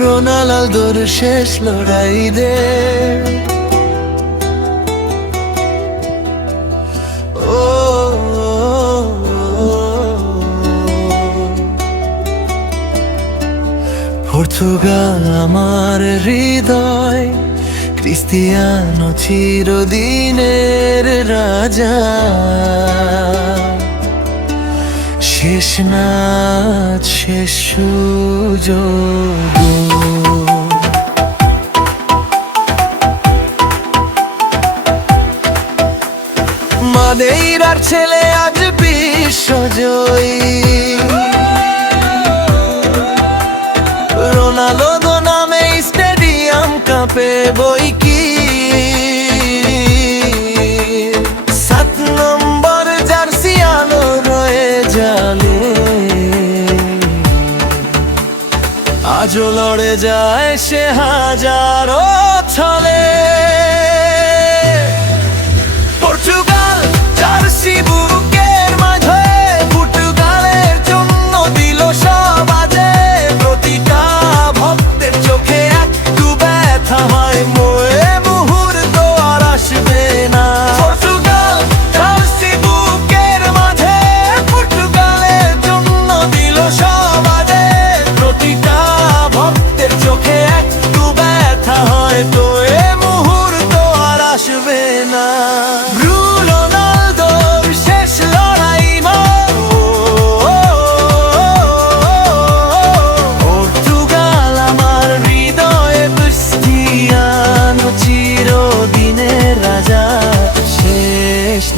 রোনাল্দোর শেষ লড়াই দে পর্তুগাল আমার হৃদয়, ক্রিস্টিয়ানো চিরদিনের রাজা। শেষ নাচ শেষ সুযোগ, মাদেইরার ছেলে আজ বিশ্বজয়ী। রোনাল্দো নামে স্টেডিয়াম কাঁপে বই কি। 7 নম্বর জার্সি আলো রয়ে জালে, আজও লড়ে যায় সে হাজারো ছলে। পর্তুগাল জার্সি বুকের মাঝে, পর্তুগালের জন্য দিল সব আজে। প্রতিটা ভক্তের চোখে একটু ব্যথা হয়, মোয়ে মুহূর্ত আর আসবে না। পর্তুগাল জার্সি বুকের মাঝে, পর্তুগালের জন্য দিল সব আজে। প্রতিটা ভক্তের চোখে একটু ব্যথা হয়, তো এ মুহূর্ত আর আসবে না।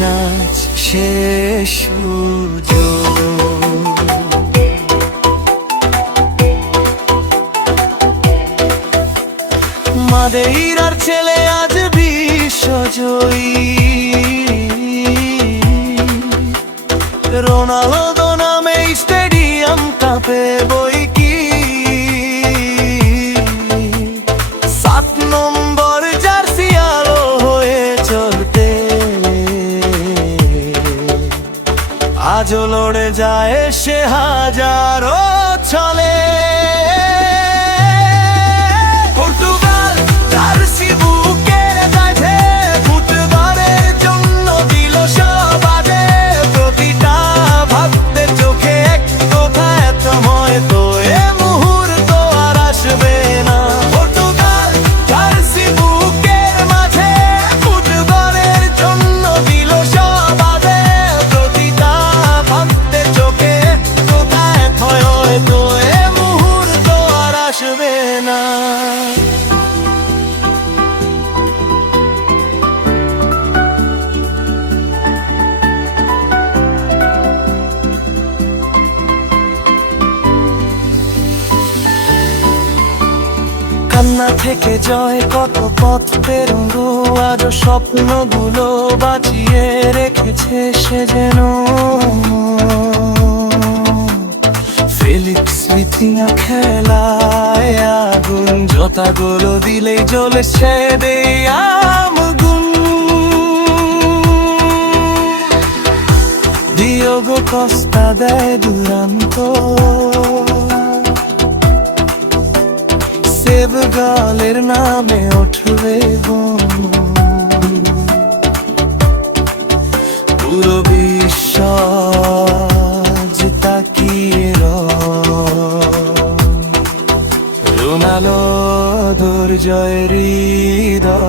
নাচ শেষ সুযোগ, মাদেইরার ছেলে আজ বিশ্বজয়ী। রোনাল্দো নামে স্টেডিয়াম কাঁপে বই কি। 7 নম্বর জার্সি আলো হয়ে চলতে, আজও লড়ে যায় সে হাজারো ছলে। পর্তুগাল জার্সি বুকের কাছে, ফুটবলের জন্য দিল সব আজে। প্রতিটা ভক্তের চোখে এক কথা এতময়, তো এ মুহূর্ত আর আসবে না। পর্তুগাল জার্সি বুকের মাঝে, ফুটবলের জন্য দিল সব আজে। প্রতিটা ভক্তের চোখে কথা এতময়, তো এ মুহূর্ত আর আসবে না। কান্না থেকে জয়, কত পথ পেরোনো, আজও স্বপ্নগুলো বাঁচিয়ে রেখেছে সে যেন। ফেলিক্স ভিতিনা খেলায় আগুন, জোতাগুলো দিলেই জ্বলে সে আগুন। ডিয়েগো কস্তা দেয় দুরন্ত, গালের নামে উঠবে পুরো বিশ্ব তাকিয়ে রোনাল্দোর জয় হৃদয়ময়।